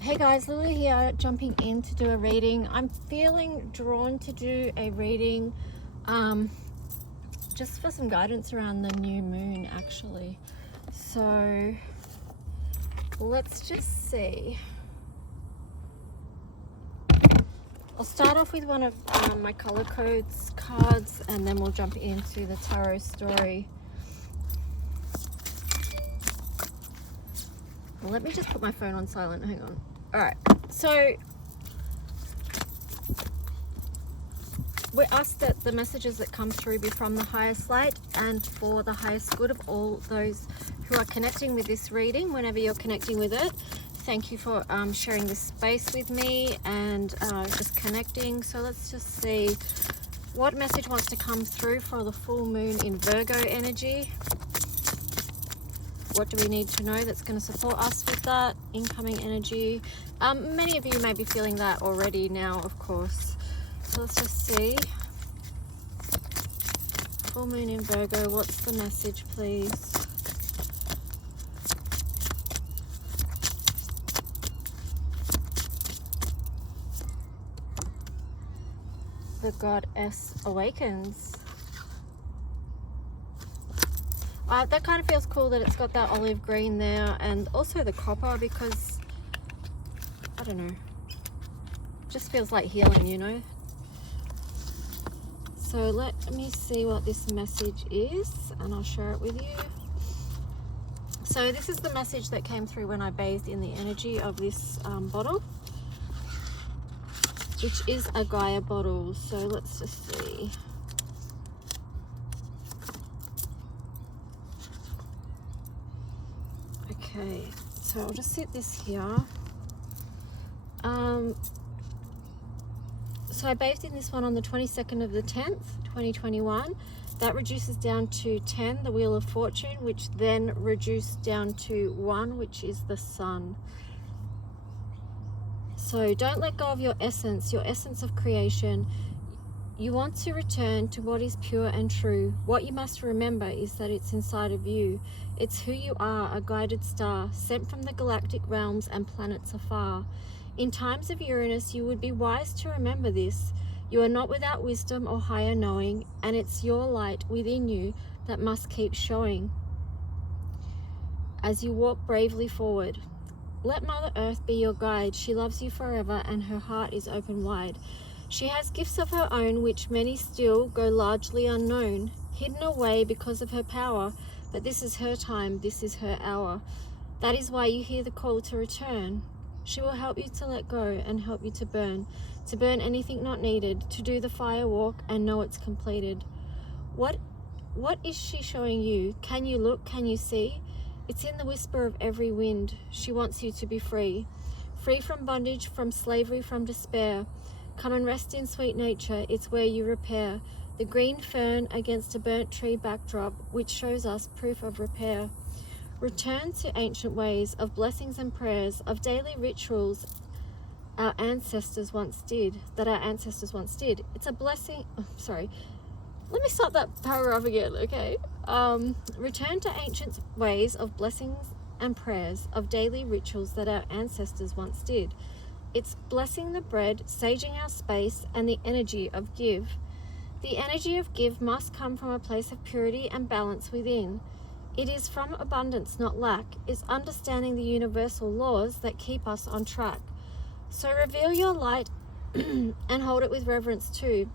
Hey guys, Lily here, jumping in to do a reading. I'm feeling drawn to do a reading just for some guidance around the new moon actually. So let's just see. I'll start off with one of my color codes cards and then we'll jump into the tarot story. Well, let me just put my phone on silent, hang on. Alright, so we ask that the messages that come through be from the highest light and for the highest good of all those who are connecting with this reading. Whenever you're connecting with it, thank you for sharing this space with me and just connecting. So let's just see what message wants to come through for the full moon in Virgo energy. What do we need to know that's going to support us with that incoming energy? Many of you may be feeling that already now, of course. So let's just see. Full moon in Virgo, what's the message, please? The goddess awakens. That kind of feels cool that it's got that olive green there and also the copper because, I don't know, just feels like healing, you know. So let me see what this message is and I'll share it with you. So this is the message that came through when I bathed in the energy of this bottle, which is a Gaia bottle. So let's just see. Okay, so I'll just sit this here. So I bathed in this one on the 22nd of the 10th, 2021. That reduces down to 10, the Wheel of Fortune, which then reduced down to 1, which is the Sun. So don't let go of your essence of creation. You want to return to what is pure and true. What you must remember is that it's inside of you. It's who you are, a guided star, sent from the galactic realms and planets afar. In times of Uranus, you would be wise to remember this. You are not without wisdom or higher knowing, and it's your light within you that must keep showing as you walk bravely forward. Let Mother Earth be your guide. She loves you forever, and her heart is open wide. She has gifts of her own, which many still go largely unknown, hidden away because of her power. But this is her time, this is her hour. That is why you hear the call to return. She will help you to let go and help you to burn anything not needed, to do the fire walk and know it's completed. What is she showing you? Can you look? Can you see? It's in the whisper of every wind. She wants you to be free. Free from bondage, from slavery, from despair. Come and rest in sweet nature, it's where you repair. The green fern against a burnt tree backdrop, which shows us proof of repair. Return to ancient ways of blessings and prayers, of daily rituals our ancestors once did, It's a blessing, let me start that paragraph again, okay? Return to ancient ways of blessings and prayers, of daily rituals that our ancestors once did. It's blessing the bread, saging our space, and the energy of give. The energy of give must come from a place of purity and balance within. It is from abundance, not lack. It's understanding the universal laws that keep us on track. So reveal your light and hold it with reverence too.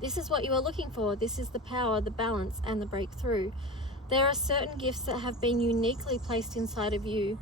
This is what you are looking for. This is the power, the balance, and the breakthrough. There are certain gifts that have been uniquely placed inside of you.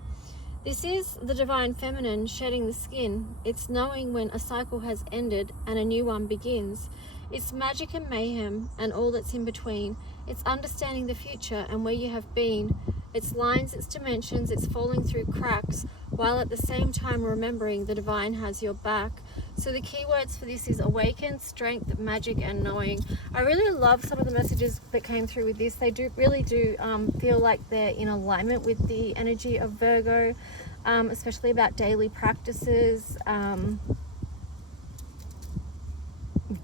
This is the divine feminine shedding the skin. It's knowing when a cycle has ended and a new one begins. It's magic and mayhem and all that's in between. It's understanding the future and where you have been. It's lines, it's dimensions, it's falling through cracks, while at the same time remembering the divine has your back. So the key words for this is awaken, strength, magic, and knowing. I really love some of the messages that came through with this. They really do feel like they're in alignment with the energy of Virgo, especially about daily practices,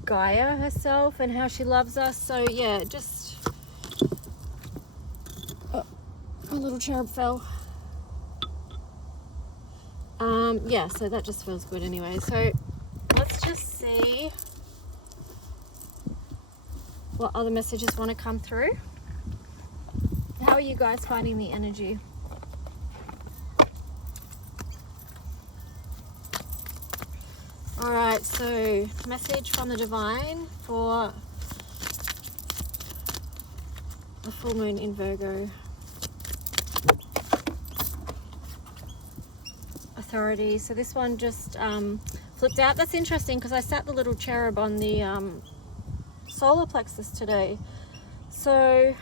Gaia herself and how she loves us. So yeah, just my little cherub fell. Yeah, so that just feels good anyway. So let's just see what other messages want to come through. How are you guys finding the energy? All right, so message from the divine for the full moon in Virgo. Authority. So this one just flipped out. That's interesting because I sat the little cherub on the solar plexus today. So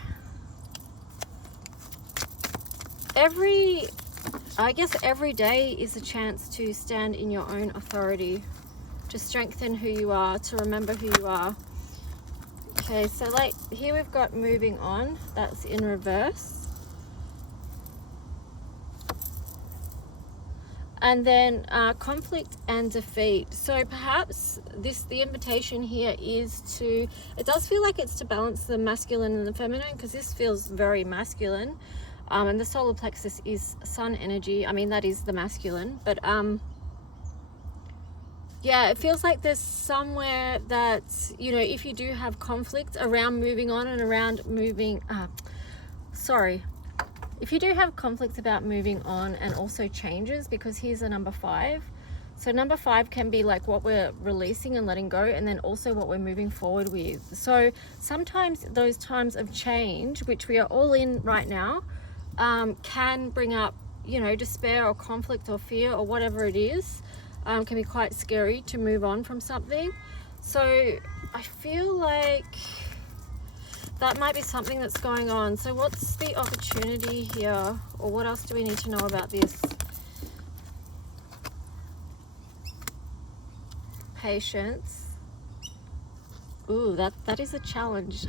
I guess every day is a chance to stand in your own authority, to strengthen who you are, to remember who you are. Okay, so like here we've got moving on, that's in reverse. And then conflict and defeat. So perhaps the invitation here is to, it does feel like it's to balance the masculine and the feminine, because this feels very masculine. And the solar plexus is sun energy. I mean, that is the masculine, but yeah, it feels like there's somewhere that, you know, if you do have conflict around moving on and around moving, if you do have conflict about moving on and also changes, because here's a number 5. So number 5 can be like what we're releasing and letting go, and then also what we're moving forward with. So sometimes those times of change, which we are all in right now, can bring up, you know, despair or conflict or fear or whatever it is. Can be quite scary to move on from something. So I feel like that might be something that's going on. So what's the opportunity here, or what else do we need to know about this? Patience. Ooh, that is a challenge.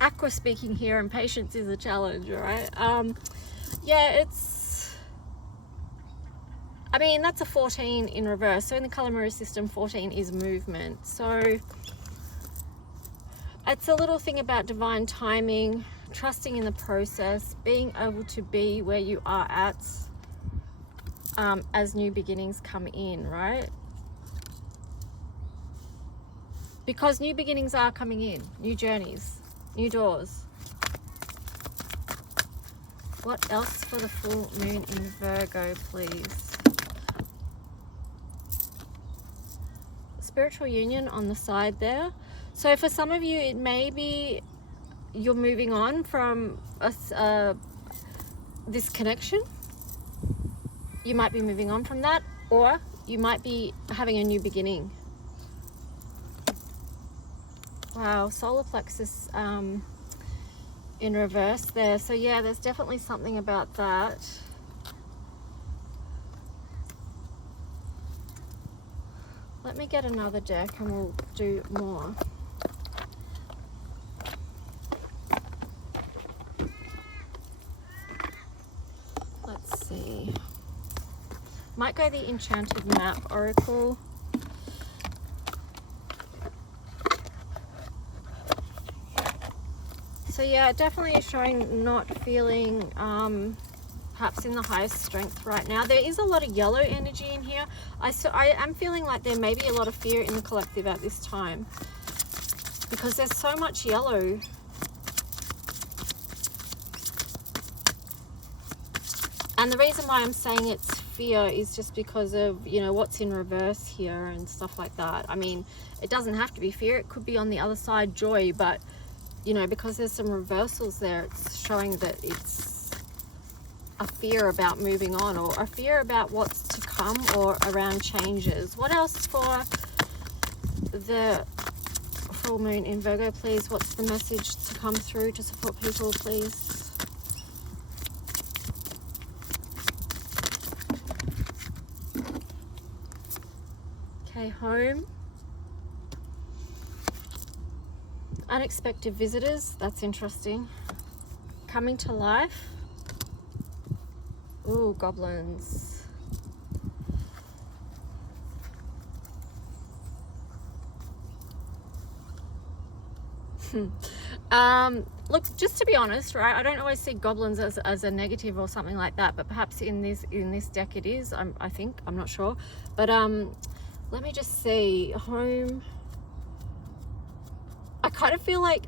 Aqua speaking here, and patience is a challenge, right? Yeah, I mean, that's a 14 in reverse. So in the color mirror system, 14 is movement. So it's a little thing about divine timing, trusting in the process, being able to be where you are at as new beginnings come in, right? Because new beginnings are coming in, new journeys, new doors. What else for the full moon in Virgo, please? Spiritual union on the side there. So for some of you, it may be you're moving on from this connection. You might be moving on from that, or you might be having a new beginning. Wow, solar plexus in reverse there. So yeah, there's definitely something about that. Let me get another deck and we'll do more. Let's see. Might go the Enchanted Map Oracle. So yeah, definitely showing not feeling perhaps in the highest strength right now. There is a lot of yellow energy in here. I am feeling like there may be a lot of fear in the collective at this time, because there's so much yellow. And the reason why I'm saying it's fear is just because of, you know, what's in reverse here and stuff like that. I mean, it doesn't have to be fear. It could be on the other side joy, but, you know, because there's some reversals there, it's showing that it's a fear about moving on, or a fear about what's to come, or around changes. What else for the full moon in Virgo, please? What's the message to come through to support people, please? Okay, home. Unexpected visitors, that's interesting. Coming to life. Ooh, goblins. look, just to be honest, right, I don't always see goblins as a negative or something like that, but perhaps in this deck it is. I think, I'm not sure, but let me just see. Home, I kind of feel like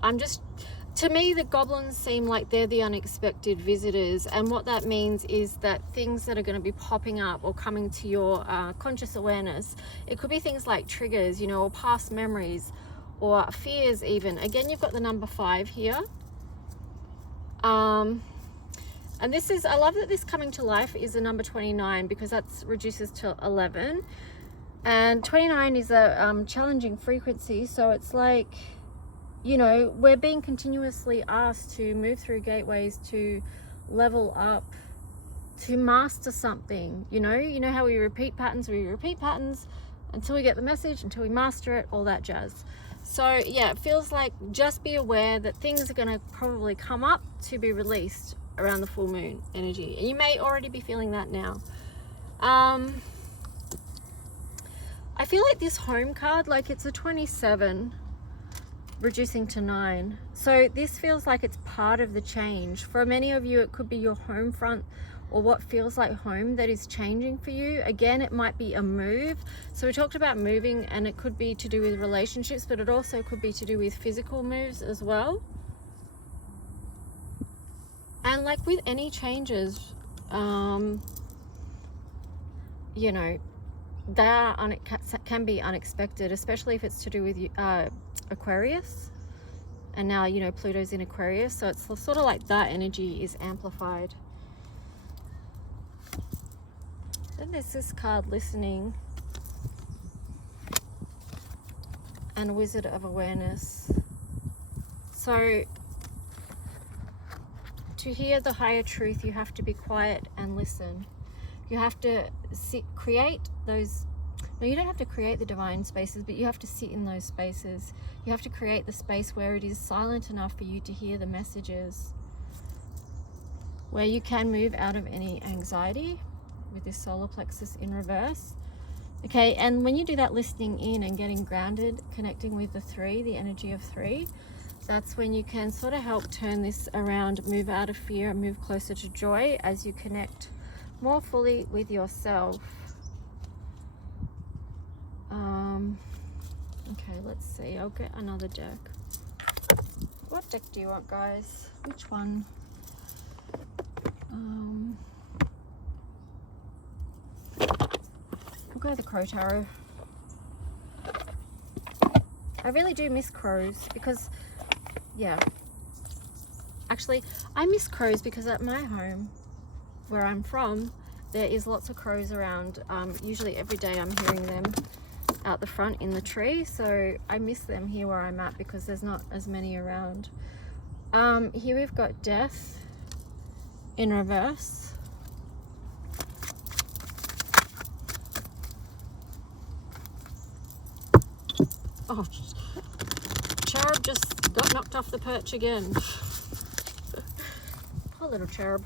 to me, the goblins seem like they're the unexpected visitors, and what that means is that things that are going to be popping up or coming to your conscious awareness, it could be things like triggers, you know, or past memories, or fears even. Again, you've got the number 5 here. And this is, I love that this coming to life is a number 29, because that reduces to 11. And 29 is a challenging frequency, so it's like, you know, we're being continuously asked to move through gateways, to level up, to master something. You know how we repeat patterns until we get the message, until we master it, all that jazz. So yeah, it feels like just be aware that things are going to probably come up to be released around the full moon energy, and you may already be feeling that now. I feel like this home card, like it's a 27 reducing to 9, so this feels like it's part of the change. For many of you, it could be your home front, or what feels like home, that is changing for you. Again, it might be a move. So we talked about moving, and it could be to do with relationships, but it also could be to do with physical moves as well. And like with any changes, you know, they can be unexpected, especially if it's to do with Aquarius. And now, you know, Pluto's in Aquarius, so it's sort of like that energy is amplified. Then there's this card, Listening, and Wizard of Awareness. So to hear the higher truth, you have to be quiet and listen. You have to create those. No, you don't have to create the divine spaces, but you have to sit in those spaces. You have to create the space where it is silent enough for you to hear the messages, where you can move out of any anxiety with this solar plexus in reverse. Okay, and when you do that listening in and getting grounded, connecting with the 3, the energy of 3, that's when you can sort of help turn this around, move out of fear and move closer to joy as you connect more fully with yourself. Okay, let's see. I'll get another deck. What deck do you want, guys? Which one? We'll go the Crow Tarot. I really do miss crows because, yeah. Actually, I miss crows because at my home, where I'm from, there is lots of crows around. Usually every day I'm hearing them out the front in the tree, so I miss them here where I'm at because there's not as many around. Here we've got Death in reverse. Oh, cherub just got knocked off the perch again. Poor little cherub.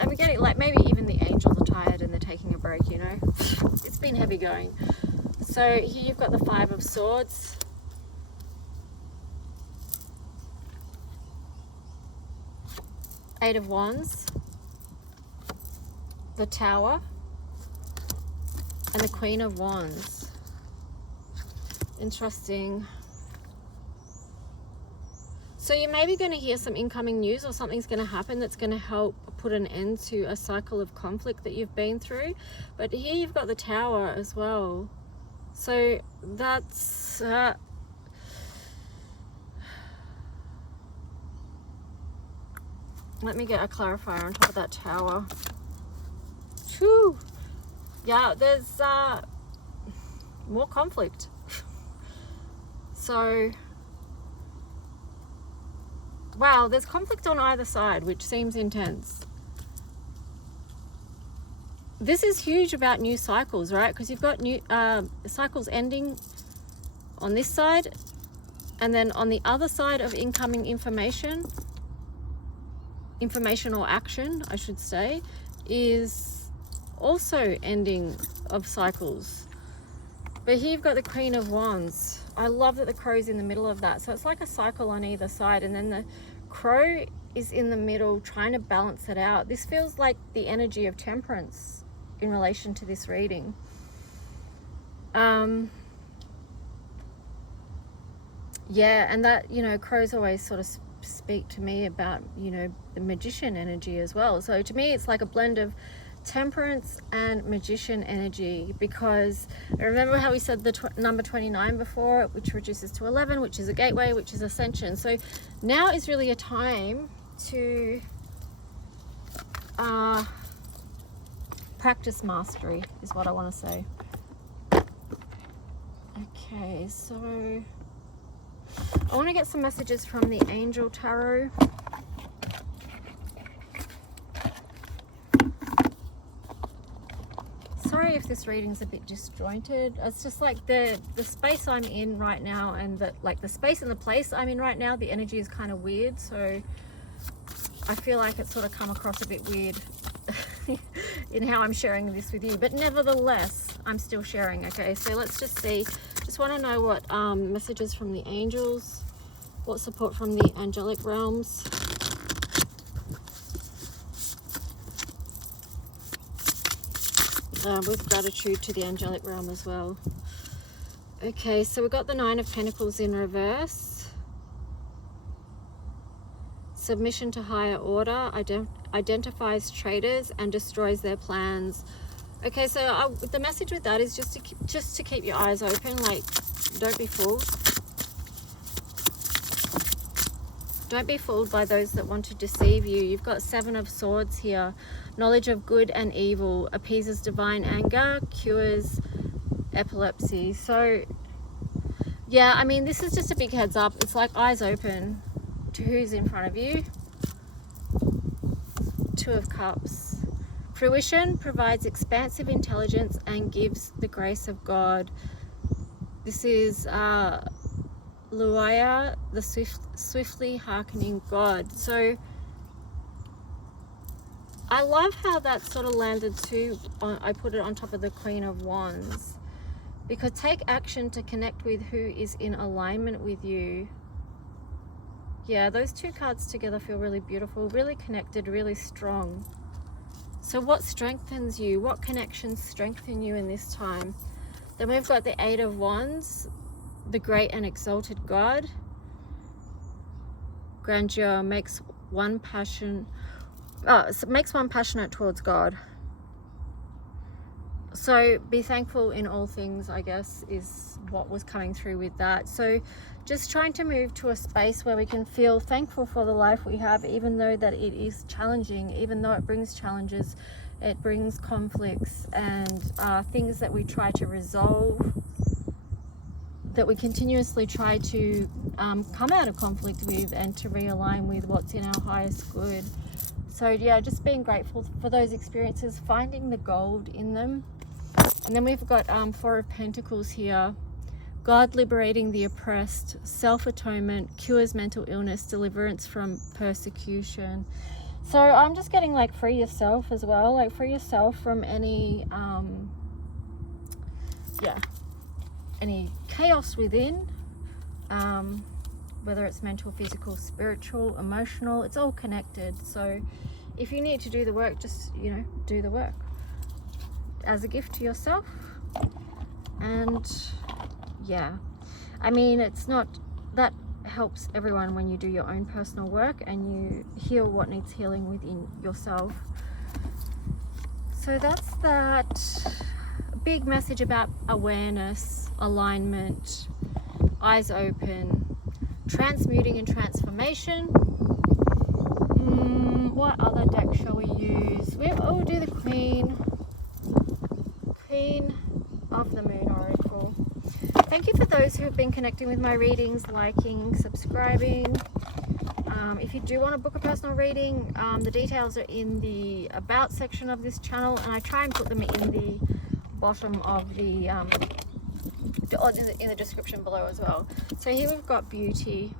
And we're getting, like, maybe even the angels are tired and they're taking a break, you know. It's been heavy going. So here you've got the 5 of Swords. Eight of Wands. The Tower. And the Queen of Wands. Interesting. So you may be going to hear some incoming news, or something's going to happen that's going to help put an end to a cycle of conflict that you've been through. But here you've got the Tower as well. So that's... let me get a clarifier on top of that Tower. Whew. Yeah, there's more conflict. So... wow, there's conflict on either side, which seems intense. This is huge about new cycles, right? Because you've got new cycles ending on this side, and then on the other side of incoming information or action, I should say, is also ending of cycles. But here you've got the Queen of Wands. I love that the crow's in the middle of that. So it's like a cycle on either side, and then the crow is in the middle trying to balance it out. This feels like the energy of temperance in relation to this reading. Yeah, and that, you know, crows always sort of speak to me about, you know, the magician energy as well. So to me, it's like a blend of temperance and magician energy, because remember how we said the number 29 before, which reduces to 11, which is a gateway, which is ascension. So now is really a time to practice mastery, is what I want to say. Okay, so I want to get some messages from the Angel Tarot. Sorry if this reading's a bit disjointed. It's just like the space I'm in right now, and the space and the place I'm in right now, the energy is kind of weird, so I feel like it's sort of come across a bit weird in how I'm sharing this with you, but nevertheless I'm still sharing. Okay, so let's just see. Just want to know what messages from the angels, what support from the angelic realms. With gratitude to the angelic realm as well. Okay, so we've got the Nine of Pentacles in reverse. Submission to higher order, identifies traitors and destroys their plans. Okay, so the message with that is just to keep your eyes open. Like, don't be fooled. Don't be fooled by those that want to deceive you. You've got Seven of Swords here. Knowledge of good and evil, appeases divine anger, cures epilepsy. So yeah, I mean, this is just a big heads up. It's like eyes open to who's in front of you. Two of Cups. Fruition provides expansive intelligence and gives the grace of God. This is Luaya, the swiftly hearkening God. So I love how that sort of landed too. I put it on top of the Queen of Wands, because take action to connect with who is in alignment with you. Yeah, those two cards together feel really beautiful, really connected, really strong. So what strengthens you? What connections strengthen you in this time? Then we've got the Eight of Wands, the great and exalted God. Grandeur makes one passionate towards God. So be thankful in all things, I guess, is what was coming through with that. So just trying to move to a space where we can feel thankful for the life we have, even though that it is challenging, even though it brings challenges, it brings conflicts and things that we try to resolve, that we continuously try to come out of conflict with and to realign with what's in our highest good. So yeah, just being grateful for those experiences, finding the gold in them. And then we've got Four of Pentacles here. God liberating the oppressed, self-atonement, cures mental illness, deliverance from persecution. So I'm just getting like free yourself as well, like free yourself from any any chaos within, whether it's mental, physical, spiritual, emotional, it's all connected. So if you need to do the work, just, you know, do the work as a gift to yourself. And yeah, I mean, it's not that helps everyone when you do your own personal work and you heal what needs healing within yourself. So that's that big message about awareness, alignment, eyes open, transmuting and transformation. What other deck shall we use? We'll do the Queen of the Moon Oracle. Thank you for those who have been connecting with my readings, liking, subscribing. If you do want to book a personal reading, the details are in the About section of this channel, and I try and put them in the bottom of the in the description below as well. So here we've got beauty.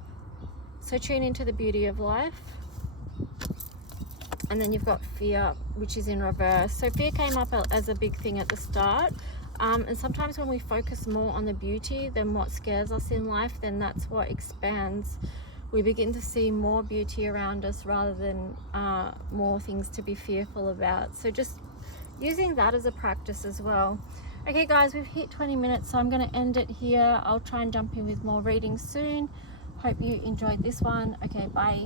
So tune into the beauty of life. And then you've got fear, which is in reverse. So fear came up as a big thing at the start. And sometimes when we focus more on the beauty than what scares us in life, then that's what expands. We begin to see more beauty around us rather than more things to be fearful about. So just using that as a practice as well. Okay guys, we've hit 20 minutes, so I'm going to end it here. I'll try and jump in with more readings soon. Hope you enjoyed this one. Okay, bye.